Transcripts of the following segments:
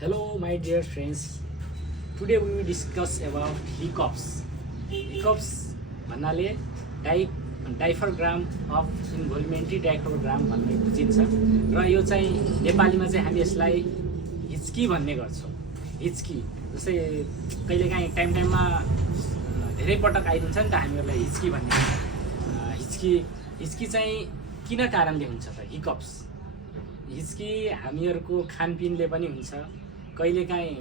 Hello, my dear friends. Today we will discuss about hiccups. Hiccups भन्नाले डाइफरग्राम of इन्भोल्युमेन्ट्री डाइफरग्राम भन्ने बुझिन्छ र यो चाहिँ नेपालीमा चाहिँ हामी यसलाई हिच्की भन्ने गर्छौँ। हिच्की जस्तै कहिलेकाहीँ टाइममा धेरै पटक आइदिन्छ नि त हामीहरूलाई हिच्की भन्ने। हिच्की चाहिँ किन कारणले हुन्छ त हिकअप्स? हिच्की हामीहरूको खानपिनले पनि हुन्छ, कहिलेकाहीँ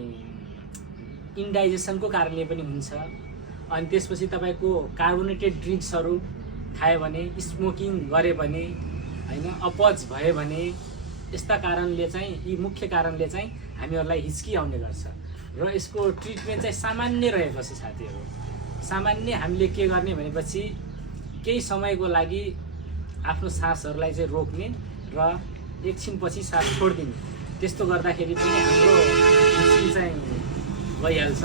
इन्डाइजेसनको कारणले पनि हुन्छ, अनि त्यसपछि तपाईँको कार्बोनेटेड ड्रिङ्क्सहरू खायो भने, स्मोकिङ गऱ्यो भने, हैन, अपच भयो भने, यस्ता कारणले चाहिँ यी मुख्य कारणले चाहिँ हामीहरूलाई हिच्की आउने गर्छ र यसको ट्रिटमेन्ट चाहिँ सामान्य रहेको छ साथीहरू। सामान्य हामीले के गर्ने भनेपछि केही समयको लागि आफ्नो सासहरूलाई चाहिँ रोक्ने र एकछिनपछि सास छोडिदिने। त्यस्तो गर्दाखेरि पनि हाम्रो हिच्की चाहिँ गइहाल्छ।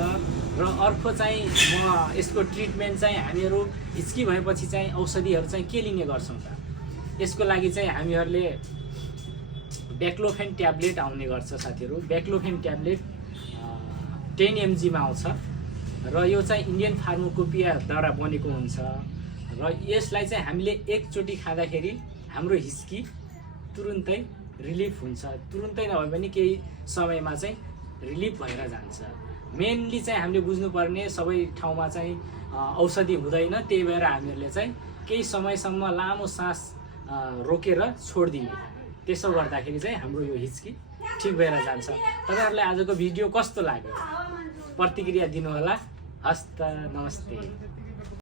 र अर्को चाहिँ म यसको ट्रिटमेन्ट चाहिँ हामीहरू हिच्की भएपछि चाहिँ औषधिहरू चाहिँ के लिने गर्छौँ त? यसको लागि चाहिँ हामीहरूले बेक्लोफेन ट्याब्लेट आउने गर्छ साथीहरू। बेक्लोफेन ट्याब्लेट 10 mg मा आउँछ र यो चाहिँ इन्डियन फार्माकोपियाद्वारा बनेको हुन्छ र यसलाई चाहिँ हामीले एकचोटि खाँदाखेरि हाम्रो हिच्की तुरुन्तै रिलिफ हुन्छ। तुरुन्तै नभए पनि केही समयमा चाहिँ रिलिफ भएर जान्छ। मेनली चाहिँ हामीले बुझ्नुपर्ने सबै ठाउँमा चाहिँ औषधि हुँदैन, त्यही भएर हामीहरूले चाहिँ केही समयसम्म लामो सास रोकेर छोडिदिने। त्यसो गर्दाखेरि चाहिँ हाम्रो यो हिच्की ठिक भएर जान्छ। तपाईँहरूलाई आजको भिडियो कस्तो लाग्यो? प्रतिक्रिया दिनुहोला। हस्त, नमस्ते।